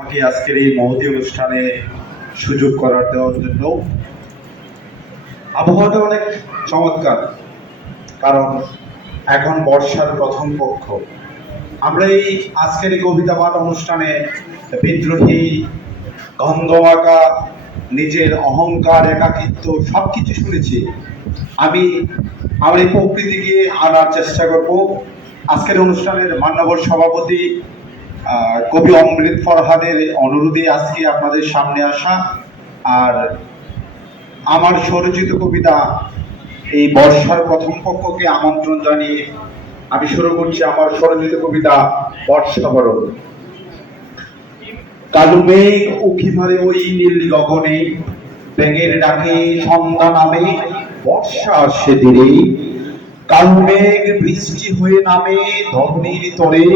আমাকে আজকের এই মহতী অনুষ্ঠানে সুযোগ করার দেওয়ার জন্য। আবহাওয়াটা অনেক চমৎকার, কারণ এখন বর্ষার প্রথম পক্ষ। আমরা এই আজকের এই কবিতা পাঠ অনুষ্ঠানে বিদ্রোহী, গন্ধমাকা, নিজের অহংকার, একাকিত্ব সবকিছু শুনেছি। আমি আমার এই প্রকৃতিকে আনার চেষ্টা করব। আজকের অনুষ্ঠানের মান্যবর সভাপতি কবি অমৃত ফরহাদের অনুরোধে আজকে আপনাদের সামনে আসা, আর আমার স্বরচিত কবিতা এই বর্ষার প্রথম পক্ষকে আমন্ত্রণ জানিয়ে আমি শুরু করছি আমার স্বরচিত কবিতা বর্ষাবরণ। কালো মেঘ উঁকি মারে ওই নীল গগনে, ব্যাঙের ডাকে সন্ধ্যা নামে, বর্ষা আসে ধীরে। কালো মেঘ বৃষ্টি হয়ে নামে ধরণীর তরে,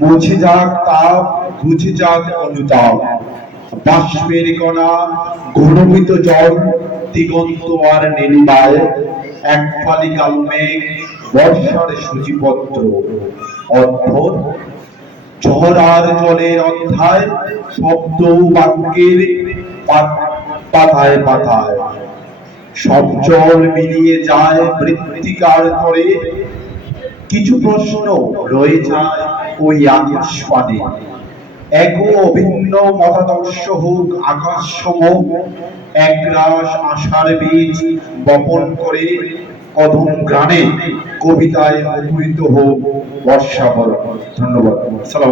মুছে যাক তাপ, ঘুচে যাক অনুতাপ। বাষ্পের কণা, ঘনীভূত জল, দিগন্ত আর নীলিমায়, এক ফালি কালো মেঘ বর্ষার সূচিপত্র। অদ্ভুত ঝড় আর জলের অধ্যায়, শব্দ বাক্যের পাতায় পাতায়। সব জল মিলিয়ে যায় মৃত্তিকার তরে, কিছু প্রশ্ন রয়ে যায় ওই আকাশ পানে। এক অভিন্ন মতাদর্শ হোক আকাশ সম, একরাশ আশার বীজ বপন করে কদম গ্রাণে কবিতায় মুখরিত হোক বর্ষাবরণ। ধন্যবাদ। সালাম।